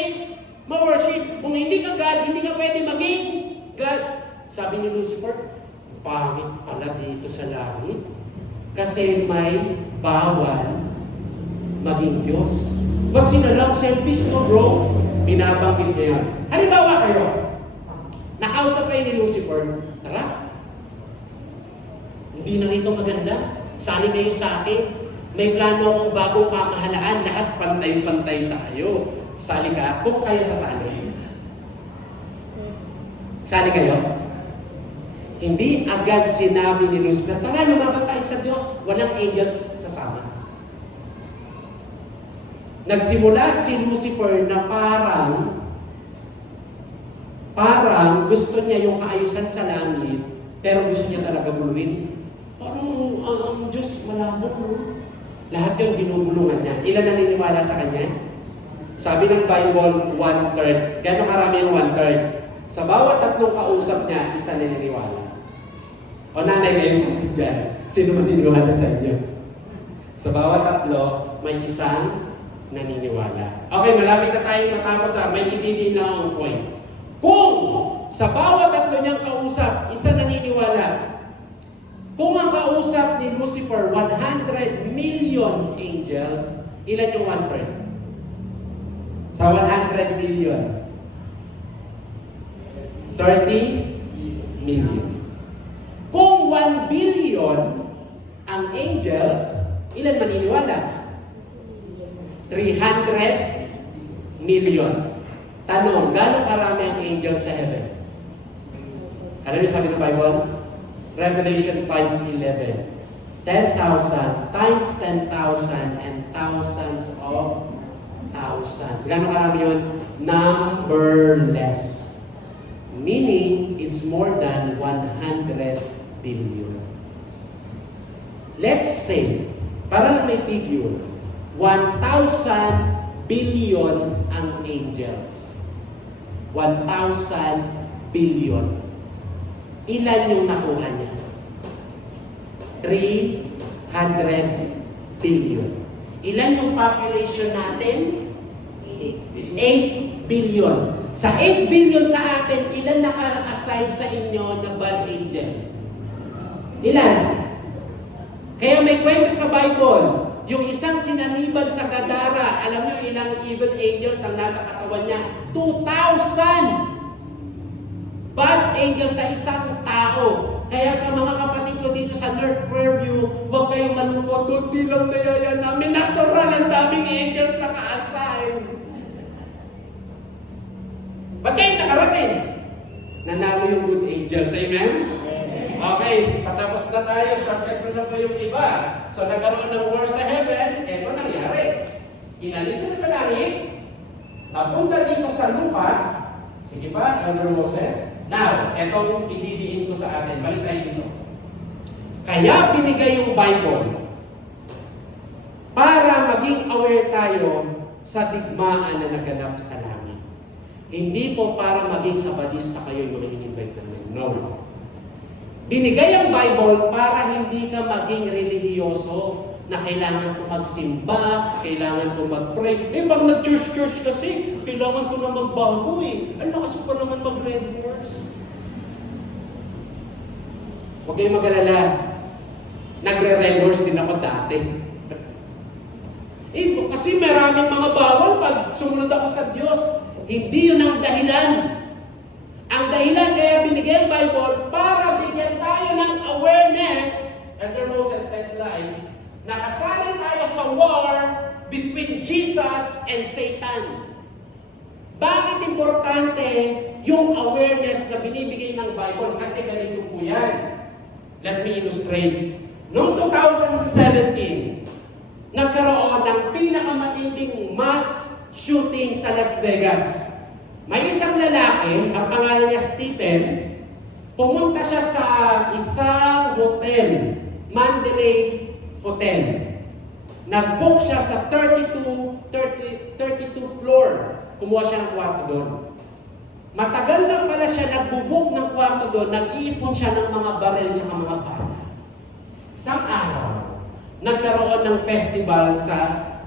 ma-worship. Kung hindi ka God, hindi ka pwede maging God. Sabi ni Lucifer, pangit pala dito sa langit. Kasi may bawal maging Diyos. Ba't sinalang selfish mo, bro? Binabanggit niya yan. Halimbawa kayo, nakausap kayo ni Lucifer, tara, hindi na ito maganda. Sali kayo sa akin. May plano akong bagong pamahalaan. Lahat pantay-pantay tayo. Sali ka? Kung kayo sasali. Sali kayo? Hindi agad sinabi ni Lucifer, tara, lumaban tayo sa Diyos. Walang angels sasama. Nagsimula si Lucifer na parang gusto niya yung kaayusan sa langit, pero gusto niya talaga guluhin. Parang ang Diyos malabo, no? Lahat yung binubulungan niya. Ilan naniniwala sa kanya? Sabi ng Bible, 1/3. Gano'ng karami yung 1/3? Sa bawat tatlong kausap niya, isa naniniwala. O nanay kayo dyan, sino maniniwala sa inyo? Sa bawat tatlo, may isang naniniwala. Okay, malapit na tayo matapos may ititin na ang point. Kung sa bawat tatlo niyang kausap, isa naniniwala, kung ang kausap ni Lucifer, 100 million angels, ilan yung 1/3? Sa 100 million? 30 million. Kung 1 billion ang angels, ilan maniniwala? 300 million. Tanong, gano'ng karami ang angels sa heaven? Ano yung sabi ng Bible? Revelation 5:11. 10,000 times 10,000 and thousands of thousands. Gano'ng karami yun? Numberless. Meaning, it's more than 100 billion. Let's say, para lang may figure, 1,000 billion ang angels. 1,000 billion. Ilan yung nakuha niya? 300 billion. Ilan yung population natin? 8 billion. Sa 8 billion sa atin, ilan naka-assign sa inyo na bad angel? Ilan? Kaya may kwento sa Bible, yung isang sinaniban sa Gadara, alam niyo ilang evil angels ang nasa katawan niya? 2,000! Bad angel sa isang tao. Kaya sa mga kapatid ko dito sa North Fairview, huwag kayong malungkot. Kunti lang nayaya namin. Natural ang daming angels na ka-assign. Ba't kayo nakarating? Nanalo yung good angels. Amen? Okay, patapos na tayo. Shortcut ko na po yung iba. So nagkaroon ng war sa heaven. Ito nangyari. Inalis na sa langit. Napunta dito sa lupa. Sige pa, Elder Moses. Now, etong ididiin ko sa atin. Balik tayo dito. Kaya binigay yung Bible para maging aware tayo sa digmaan na naganap sa langit. Hindi po para maging sabadista kayo yung mga in-invite namin. No. Binigay ang Bible para hindi ka maging relihiyoso na kailangan ko magsimba, kailangan ko mag-pray. Pag nag-church kasi, kailangan ko na magbago Ang lakas ko pa naman mag-red horse. Huwag kayong mag-alala. Nagre-red horse din ako dati. Kasi maraming mga bawal pag sumunod ako sa Diyos. Hindi yun ang dahilan. Ang dahilan kaya binigay ang Bible para bigyan tayo ng awareness. Elder Moses, next slide. Nakasali tayo sa war between Jesus and Satan. Bakit importante yung awareness na binibigay ng Bible? Kasi ganito po yan. Let me illustrate. Noong 2017, nagkaroon ng pinakamatinding mass shooting sa Las Vegas. May isang lalaki, ang pangalan niya Stephen, pumunta siya sa isang hotel, Mandalay Hotel. Nag-book siya sa 32 floor. Kumuha siya ng kwarto doon. Matagal na pala siya nagbubook ng kwarto doon, nag-iipon siya ng mga barel at mga bala. Isang araw, nagkaroon ng festival sa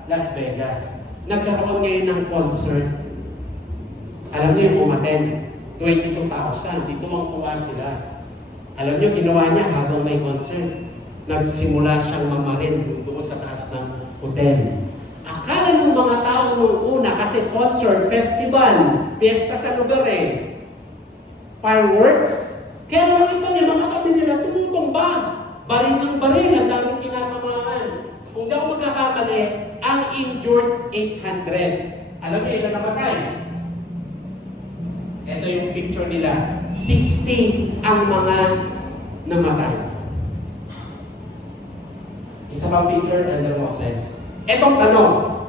Las Vegas. Nagkaroon ngayon ng concert. Alam niyo yung umaten, 22,000. Di tuwang-tuwa sila. Alam niyo, ginawa niya habang may concert. Nagsimula siyang mamarin doon sa taas ng hotel. Akala ng mga tao nung una, kasi concert, festival, piyesta sa lugar eh. Fireworks. Kaya nung nakita niya, mga kami nila, tumutumba. Baril ng baril, ang daming tinatamaan. Kung di ako magkakamali, ang injured 800. Alam niyo, ilan namatay? Ito yung picture nila. 60 ang mga namatay. Isa pang picture, Elder Moses. Etong tanong,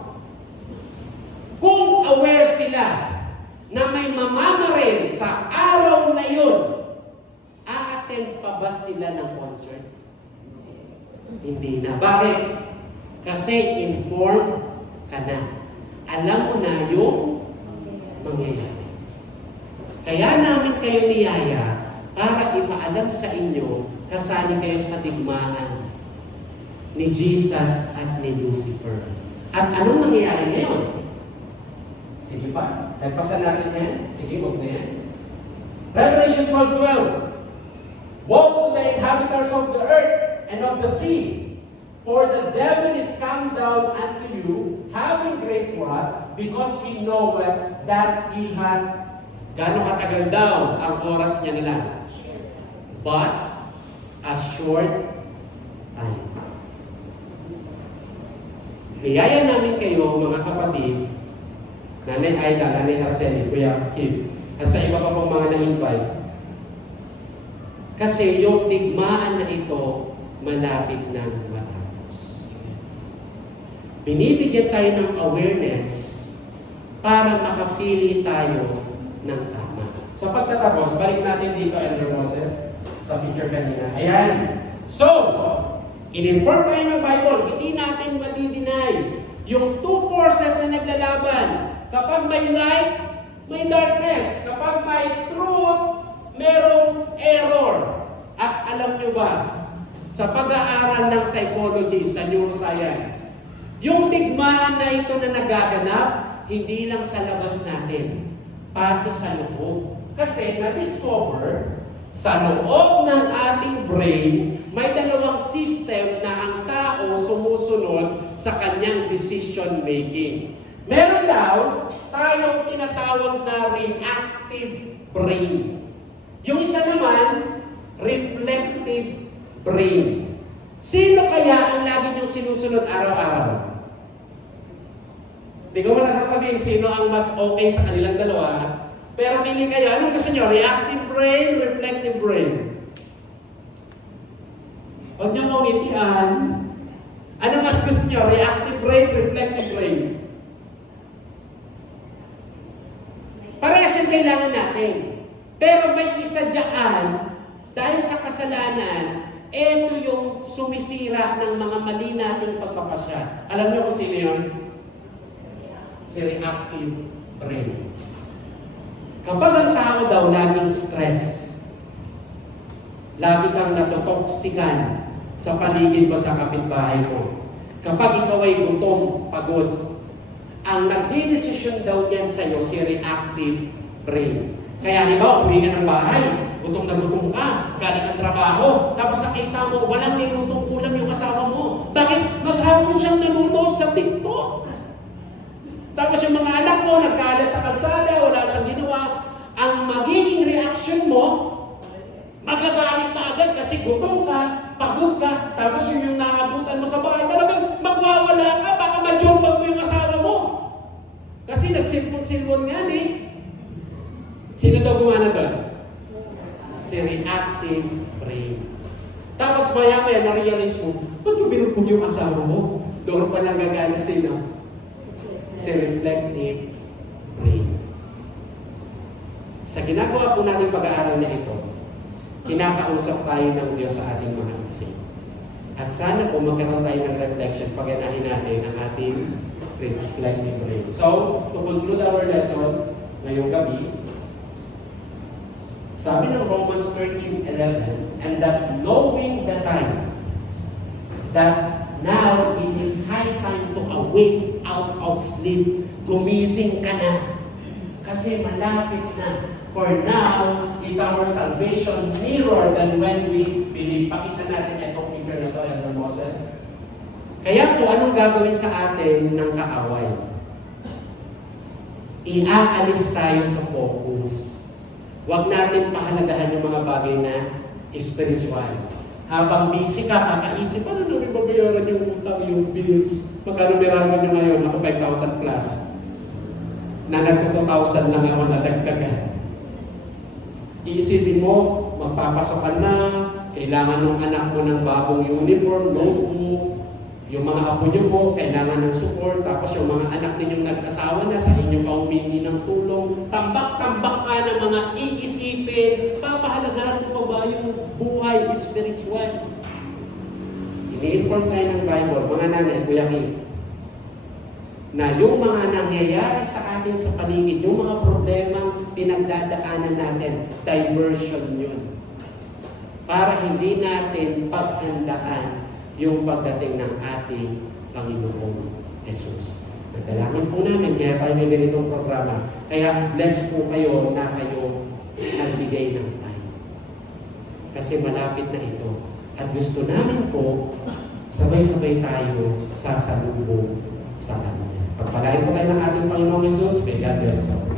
kung aware sila na may mamamaril sa araw na yun, a-attend pa ba sila ng concert? Hindi na. Bakit? Kasi informed ka na. Alam mo na yung mangyayari. Kaya namin kayo niyaya para ipaalam sa inyo, kasali kayo sa digmaan ni Jesus at ni Lucifer. At anong nangyayari ngayon? Sige pa, nagpasan natin yan. Sige, huwag na yan. Revelation 12:12. Woe to the inhabitants of the earth and of the sea, for the devil is come down unto you, having great wrath, because he knoweth that he had, gano'ng katagal daw ang oras niya nila? But a short time. Niyaya namin kayo, mga kapatid, Nanay Aida, Nanay Arceli, Kuya Kim, at sa iba pa pong mga na-invite. Kasi yung digmaan na ito, malapit na matapos. Binibigyan tayo ng awareness para makapili tayo ng tama. Sa pagtatapos, balik natin dito, Elder Moses, sa picture kanina. Ayan. So, in-inform tayo ng Bible, hindi natin madideny yung two forces na naglalaban. Kapag may light, may darkness. Kapag may truth, merong error. At alam nyo ba, sa pag-aaral ng psychology, sa neuroscience, yung digmaan na ito na nagaganap, hindi lang sa labas natin, pati sa loob. Kasi na-discover, sa loob ng ating brain, may dalawang system na ang tao sumusunod sa kanyang decision making. Meron daw tayong tinatawag na reactive brain. Yung isa naman, reflective brain. Sino kaya ang lagi niyong sinusunod araw-araw? Hindi ko mo nasasabihin sino ang mas okay sa kanilang dalawa. Pero pili kayo, anong gusto niyo? Reactive brain, reflective brain? Huwag niyo mong itian. Ano mas gusto niyo? Reactive brain, reflective brain? Parehas yung kailangan natin. Pero may isa dyan, dahil sa kasalanan, ito yung sumisira ng mga mali nating pagpapasya. Alam niyo kung sino yun? Si reactive brain. Kapag ang tao daw laging stress, lagi kang natotoksikan sa paligid mo sa kapitbahay mo. Kapag ikaw ay gutom, pagod, ang nagdidesisyon daw niyan sa iyo si reactive brain. Kaya halimbawa, uwi ka ng bahay, gutom na gutom ka, galing ang trabaho, tapos nakita mo, walang nilutong ulam yung asawa mo. Bakit? Maghapon siyang naluto sa TikTok. Tapos yung mga anak mo, nagkaalat sa kalsada, wala siyang ginawa. Ang magiging reaction mo, magagalit ka agad kasi gutom ka, pagod ka, tapos yun yung nakabutan mo sa bahay, talagang magwawala ka, baka majombag mo yung asawa mo. Kasi nagsilpon-silpon nga eh. Sino daw gumana doon? Si reactive brain. Tapos maya-maya na-realize mo, ba't yung binupog yung asawa mo? Doon pa lang gagana sila. Si reflective brain. Sa ginagawa po natin pag-aaral na ito, kinakausap tayo ng Diyos sa ating mga isip. At sana po magkaroon tayo ng reflection pag-anahin natin ang ating reflective brain. So, to conclude our lesson ngayong gabi, sabi ng Romans 13:11, and that knowing the time, that now it is high time to awake out of sleep. Gumising ka na. Kasi malapit na. For now, is our salvation nearer than when we believe. Pakita natin itong picture na to, Elder Moses. Kaya po, anong gagawin sa atin ng kaaway? Iaalis tayo sa focus. Huwag natin pahalagahan yung mga bagay na spiritual. Habang busy ka, kakaisip, ano namin babayaran yung utang, yung bills? Magkano meron nyo ngayon? Ako 5,000 plus. Na nagto-2,000 lang ako nadagdagan. Iisipin mo, magpapasok ka na, kailangan ng anak mo ng bagong uniform, notebook, yung mga apo nyo po, kailangan ng support, tapos yung mga anak ninyong nag-asawa na sa inyo pa humingi ng tulong, tambak-tambak ka ng mga iisipin, papahalagahan mo pa ba yung buhay spiritual? Ini-inform tayo ng Bible, mga nanay, Kuya Kim, na yung mga nangyayari sa atin sa paligid, yung mga problemang pinagdadaanan natin, diversion yun. Para hindi natin paghandaan yung pagdating ng ating Panginoong Jesus. Nadalangin po namin, kaya tayo may ganitong programa. Kaya bless po kayo na kayo nagbigay ng time. Kasi malapit na ito. At gusto namin po, sabay-sabay tayo sasalubong sa Kanya. Pagpalain po tayo ng ating Panginoong Jesus. May God bless us all.